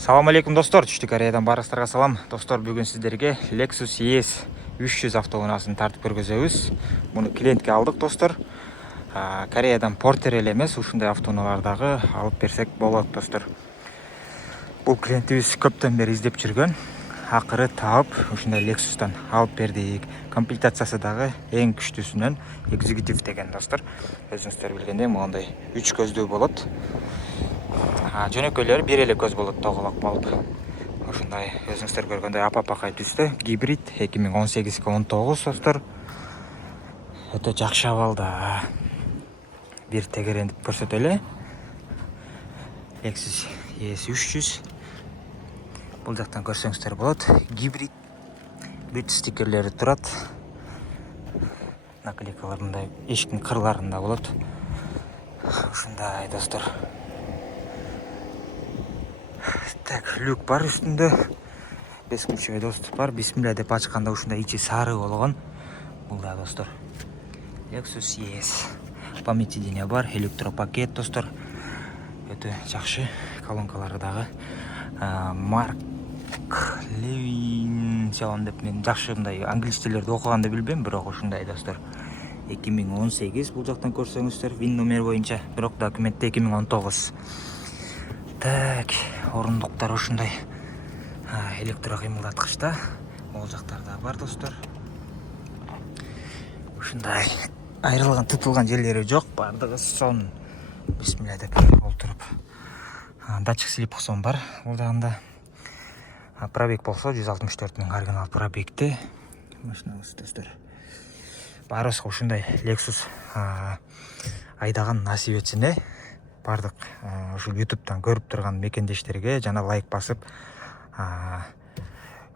Салам алейкум достор, Түштүк Кореядан барыстарга салам. Достор, бүгүн сиздерге Lexus ES 300 автоунаасын тартып көргөзөбүз. Муну клиентке алдык достор. Кореядан портер эле эмес, ушундай автоунаалардагы алып берсек болот достор. Бул клиентибиз көптөн бери издеп жүргөн. Акыры таап, ушундай Lexus'тан алып бердик. Комплектациясы дагы эң күчтүүсүнөн экзекутив деген достор. Өзүңүздөр билгендей, моундай 3 көздүү болот. Жөнөкөйлөрү бир эле көз болот, тоголок болуп. Ушундай өзүңүздөр көргөндөй апапакай түстө гибрид 2018-19 достор. Өтө жакшы абалда. Бир тегерендип көрсөтөлү. Lexus ES 300. Бул жактан көрсөңүздөр болот. Гибрид. Бүт стикерлери турат. Наклейкалар мындай эшиктин кырларында болот. Ушундай достор. Так, люк бар үстүндө. 5 ключевой доступ бар. Бисмилля деп ачканда ушундай ичи сары болгон. Бул да достор. Lexus ES. Память сиденья бар, электропакет достор. Өтө жакшы. Колонкалары дагы Марк Левин салон деп мен жакшы мындай англис тилдерди окуганды билбейм, бирок ушундай достор. 2018 бул жактан көрсөңүздөр вин номер боюнча, бирок документте 2019. Так, орундуктар ушундай электро кыймылдаткычта. Могул жактарда бар достор. Ушундай айрылган, тытылган жерлери жок, бардыгы сон. Бисмилля деп олтуруп. Датчик слип-ксон бар. Бул дагында пробег болсо 164 миң оригинал пробегти. Машинабыз достор. Баарыбызга ушундай Lexus айдаган насип этсин. Бардык ушул YouTube'дан көрүп турган мекендештерге жана лайк басып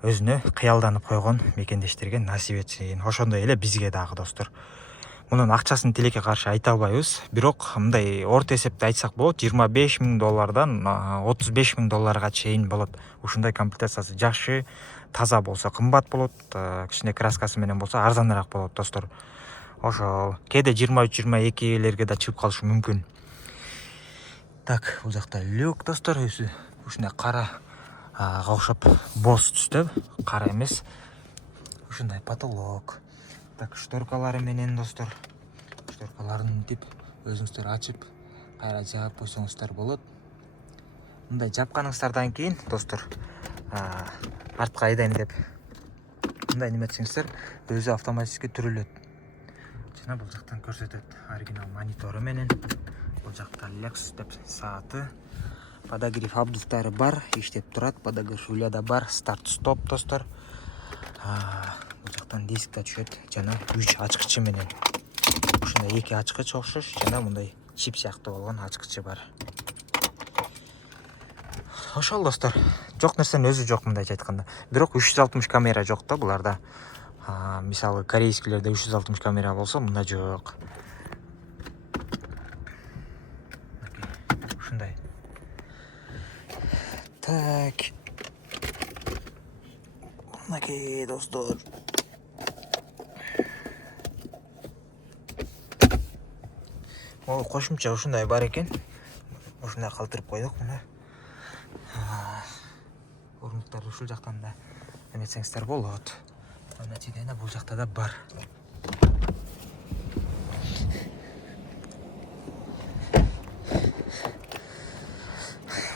өзүнө кыялданып койгон мекендештерге насип этсин. Ошондой эле бизге дагы достор. Мунун акчасын тилекке каршы айта албайбыз, бирок мындай орто эсепте айтсак болот, $25 миң $35 миң чейин болот. Ушундай комплектациясы жакшы, таза болсо кымбат болот, кичине краскасы менен болсо арзаныраак болот достор. Ошо кээде 23-22лерге да чыгып калышы мүмкүн. Так, бул жакта люк достор, ушундай кара окшоп боз түстө, кара эмес. Ушундай потолок. Так, шторкалары менен достор. Шторкаларын тип өзүңүздөр ачып, кайра жаап койсоңуздар болот. Мындай жапканыңыздардан кийин достор, артка айдайын деп мындай неметсеңиздер, өзү автоматически түрүлөт. Жана бул жактан көрсөтөт оригинал монитору менен. Бул жакта Lexus деп сааты. Подогрев абдуктары бар, иштеп турат. Подогрев руля да бар, старт-стоп достор. Бул жактан диск да түшөт жана 3 ачкычы менен. Ушундай 2 ачкыч окшош жана мындай чип сыяктуу болгон ачкычы бар. Ошол достор. Жок нерсенин өзү жок мындайча айтканда. Бирок 360 камера жок да буларда. Мисалы корейскилерде 360 камера болсо, мында жок. Ушундай. Так. Окей, достор. Кошумча ушундай бар экен. Ушундай калтырып койдук мына. Орундуктар ушул жактан да эметсеңиздер болот. Ана жерде бул жакта да бар.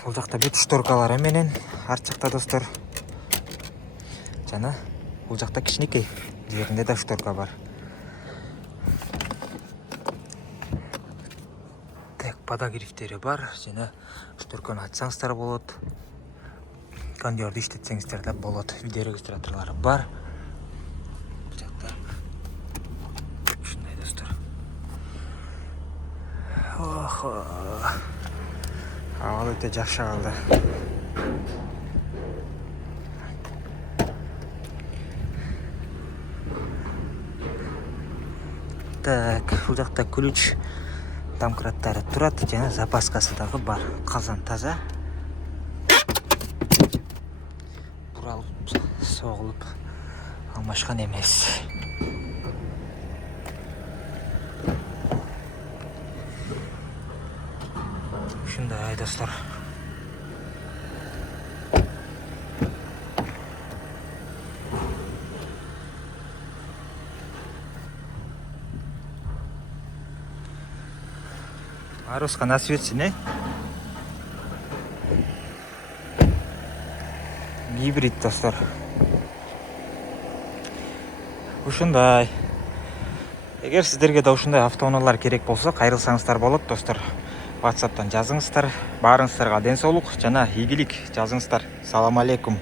Бул жакта бүт шторкалары менен арт жакта достор. Жана бул жакта кичинекей жеринде да шторка бар. Так, подогревтери бар, жана шторканы ачсаңыздар болот. Кондерди иштетсеңиздер да болот. Видео регистраторлары бар. Бул жакта ушундай достор. Охо. Абал өтө жакшы абалда. Так, бул жакта ключ домкраттары турат жана запаскасы дагы бар. Казан таза. Буралып, согулуп алмашкан эмес. Ушундай достор. Арусқа насип етсін, гибрид достар. Ушундай. Эгер сиздерге да ушундай автоунаалар керек болсо, кайрылсаңыздар болот достор. WhatsApp'тан жазыңыздар. Баарыңыздарга ден соолук жана ийгилик жазыңыздар. Салам алейкум.